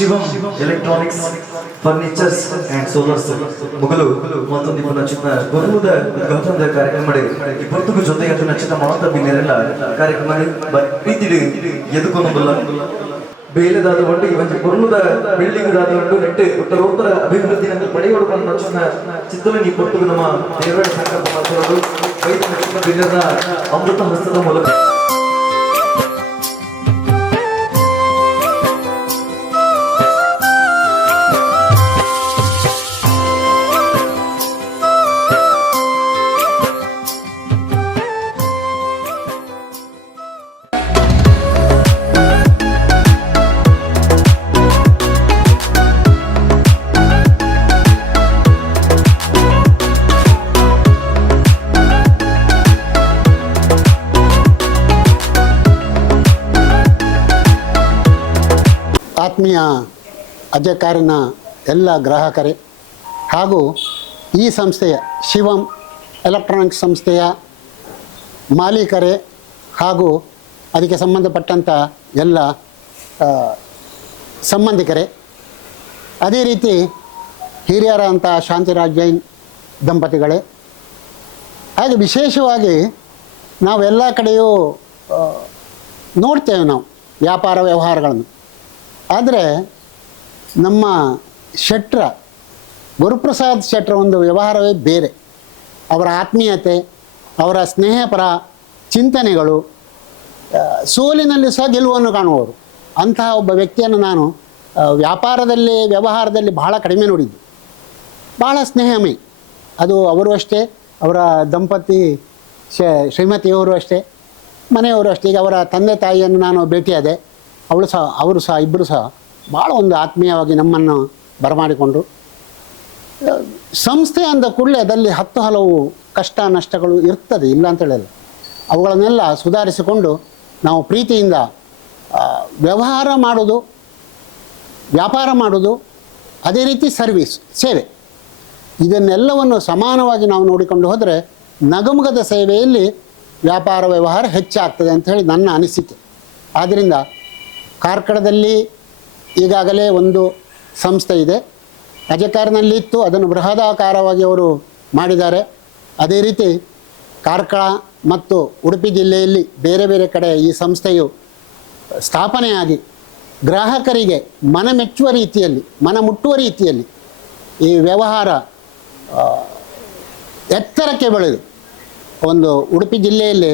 Shivam electronics furnitures and solars ಮುಗಲು ಮತ್ತೊಂದು ನಿಮ್ಮ ನಚ್ಚಿನ ಬರುವುದ ಗೌತಮದ ಕಾರ್ಯಕ್ರಮ ಈ ಜೊತೆಗೆ ಅದು ನಚ್ಚಿನ ಮಾತ ಬಿನ್ನೆಲ್ಲ ಕಾರ್ಯಕ್ರಮ ಎದುಕೊಂಡು ಬಲ್ಲ ಬೇಲೆದಾದ ಒಂದು ಇವತ್ತು ಬರುವುದ ಬಿಲ್ಡಿಂಗ್ ದಾದ ಒಂದು ನೆಟ್ಟು ಉತ್ತರೋತ್ತರ ಅಭಿವೃದ್ಧಿ ಅಂತ ಪಡೆಯೋಡುಕೊಂಡು ನಚ್ಚಿನ ಚಿತ್ರವನ್ನು ಈ ನಮ್ಮ ದೇವರ ಸಂಕಲ್ಪ ಮಾಡ್ತಿರೋದು ವೈದ್ಯ ಅಮೃತ ಹಸ್ತದ ಮೂಲಕ. ಆತ್ಮೀಯ ಅಜಕಾರಿನ ಎಲ್ಲ ಗ್ರಾಹಕರೇ. ಹಾಗೂ ಈ ಸಂಸ್ಥೆಯ ಶಿವಂ ಎಲೆಕ್ಟ್ರಾನಿಕ್ಸ್ ಸಂಸ್ಥೆಯ ಮಾಲೀಕರೇ ಹಾಗೂ ಅದಕ್ಕೆ ಸಂಬಂಧಪಟ್ಟಂಥ ಎಲ್ಲ ಸಂಬಂಧಿಕರೇ. ಅದೇ ರೀತಿ ಹಿರಿಯರಂಥ ಶಾಂತಿರಾಜ್ ಜೈನ್ ದಂಪತಿಗಳೇ. ಹಾಗೆ ವಿಶೇಷವಾಗಿ ನಾವೆಲ್ಲ ಕಡೆಯೂ ನೋಡ್ತೇವೆ ನಾವು ವ್ಯಾಪಾರ ವ್ಯವಹಾರಗಳನ್ನು. ಆದರೆ ನಮ್ಮ ಶೆಟ್ರ, ಗುರುಪ್ರಸಾದ್ ಶೆಟ್ರ ಒಂದು ವ್ಯವಹಾರವೇ ಬೇರೆ. ಅವರ ಆತ್ಮೀಯತೆ, ಅವರ ಸ್ನೇಹಪರ ಚಿಂತನೆಗಳು ಸೋಲಿನಲ್ಲಿ ಸಹ ಗೆಲುವನ್ನು ಕಾಣುವವರು. ಅಂತಹ ಒಬ್ಬ ವ್ಯಕ್ತಿಯನ್ನು ನಾನು ವ್ಯಾಪಾರದಲ್ಲಿ, ವ್ಯವಹಾರದಲ್ಲಿ ಬಹಳ ಕಡಿಮೆ ನೋಡಿದ್ದು. ಭಾಳ ಸ್ನೇಹಮಯಿ. ಅದು ಅವರು ಅಷ್ಟೇ, ಅವರ ದಂಪತಿ ಶ್ರೀಮತಿಯವರು ಅಷ್ಟೇ, ಮನೆಯವರು ಅಷ್ಟೇ. ಈಗ ಅವರ ತಂದೆ ತಾಯಿಯನ್ನು ನಾನು ಭೇಟಿಯಾದೆ. ಅವಳು ಸಹ, ಅವರು ಸಹ ಇಬ್ಬರು ಸಹ ಭಾಳ ಒಂದು ಆತ್ಮೀಯವಾಗಿ ನಮ್ಮನ್ನು ಬರಮಾಡಿಕೊಂಡರು. ಸಂಸ್ಥೆ ಅಂದ ಕೂಡಲೇ ಅದರಲ್ಲಿ ಹತ್ತು ಹಲವು ಕಷ್ಟ ನಷ್ಟಗಳು ಇರ್ತದೆ, ಇಲ್ಲ ಅಂತ ಹೇಳಲ್ಲ. ಅವುಗಳನ್ನೆಲ್ಲ ಸುಧಾರಿಸಿಕೊಂಡು ನಾವು ಪ್ರೀತಿಯಿಂದ ವ್ಯವಹಾರ ಮಾಡೋದು, ವ್ಯಾಪಾರ ಮಾಡೋದು, ಅದೇ ರೀತಿ ಸರ್ವಿಸ್, ಸೇವೆ. ಇದನ್ನೆಲ್ಲವನ್ನು ಸಮಾನವಾಗಿ ನಾವು ನೋಡಿಕೊಂಡು ಹೋದರೆ ನಗಮುಗದ ಸೇವೆಯಲ್ಲಿ ವ್ಯಾಪಾರ ವ್ಯವಹಾರ ಹೆಚ್ಚಾಗ್ತದೆ ಅಂತ ಹೇಳಿ ನನ್ನ ಅನಿಸಿಕೆ. ಆದ್ದರಿಂದ ಕಾರ್ಕಳದಲ್ಲಿ ಈಗಾಗಲೇ ಒಂದು ಸಂಸ್ಥೆ ಇದೆ. ಅಜಕಾರ್ನಲ್ಲಿ ಇತ್ತು, ಅದನ್ನು ಬೃಹದಾಕಾರವಾಗಿ ಅವರು ಮಾಡಿದ್ದಾರೆ. ಅದೇ ರೀತಿ ಕಾರ್ಕಳ ಮತ್ತು ಉಡುಪಿ ಜಿಲ್ಲೆಯಲ್ಲಿ ಬೇರೆ ಬೇರೆ ಕಡೆ ಈ ಸಂಸ್ಥೆಯು ಸ್ಥಾಪನೆಯಾಗಿ ಗ್ರಾಹಕರಿಗೆ ಮನ ಮೆಚ್ಚುವ ರೀತಿಯಲ್ಲಿ ಮನ ಮುಟ್ಟುವ ರೀತಿಯಲ್ಲಿ ಈ ವ್ಯವಹಾರ ಎತ್ತರಕ್ಕೆ ಬೆಳೆದು ಒಂದು ಉಡುಪಿ ಜಿಲ್ಲೆಯಲ್ಲಿ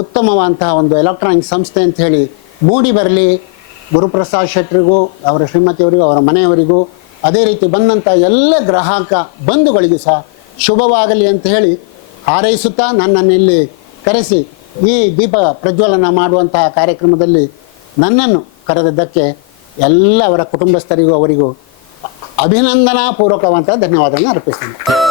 ಉತ್ತಮವಾದಂತಹ ಒಂದು ಎಲೆಕ್ಟ್ರಾನಿಕ್ ಸಂಸ್ಥೆ ಅಂತ ಹೇಳಿ ಮೂಡಿ ಬರಲಿ ಗುರುಪ್ರಸಾದ್ ಶೆಟ್ಟರಿಗೂ, ಅವರ ಶ್ರೀಮತಿಯವರಿಗೂ, ಅವರ ಮನೆಯವರಿಗೂ, ಅದೇ ರೀತಿ ಬಂದಂಥ ಎಲ್ಲ ಗ್ರಾಹಕ ಬಂಧುಗಳಿಗೂ ಸಹ ಶುಭವಾಗಲಿ ಅಂತ ಹೇಳಿ ಹಾರೈಸುತ್ತಾ ನನ್ನನ್ನು ಇಲ್ಲಿ ಕರೆಸಿ ಈ ದೀಪ ಪ್ರಜ್ವಲನ ಮಾಡುವಂತಹ ಕಾರ್ಯಕ್ರಮದಲ್ಲಿ ನನ್ನನ್ನು ಕರೆದಿದ್ದಕ್ಕೆ ಎಲ್ಲ ಅವರ ಕುಟುಂಬಸ್ಥರಿಗೂ ಅವರಿಗೂ ಅಭಿನಂದನಾಪೂರ್ವಕವಂತಹ ಧನ್ಯವಾದಗಳನ್ನು ಅರ್ಪಿಸ್ತೇನೆ.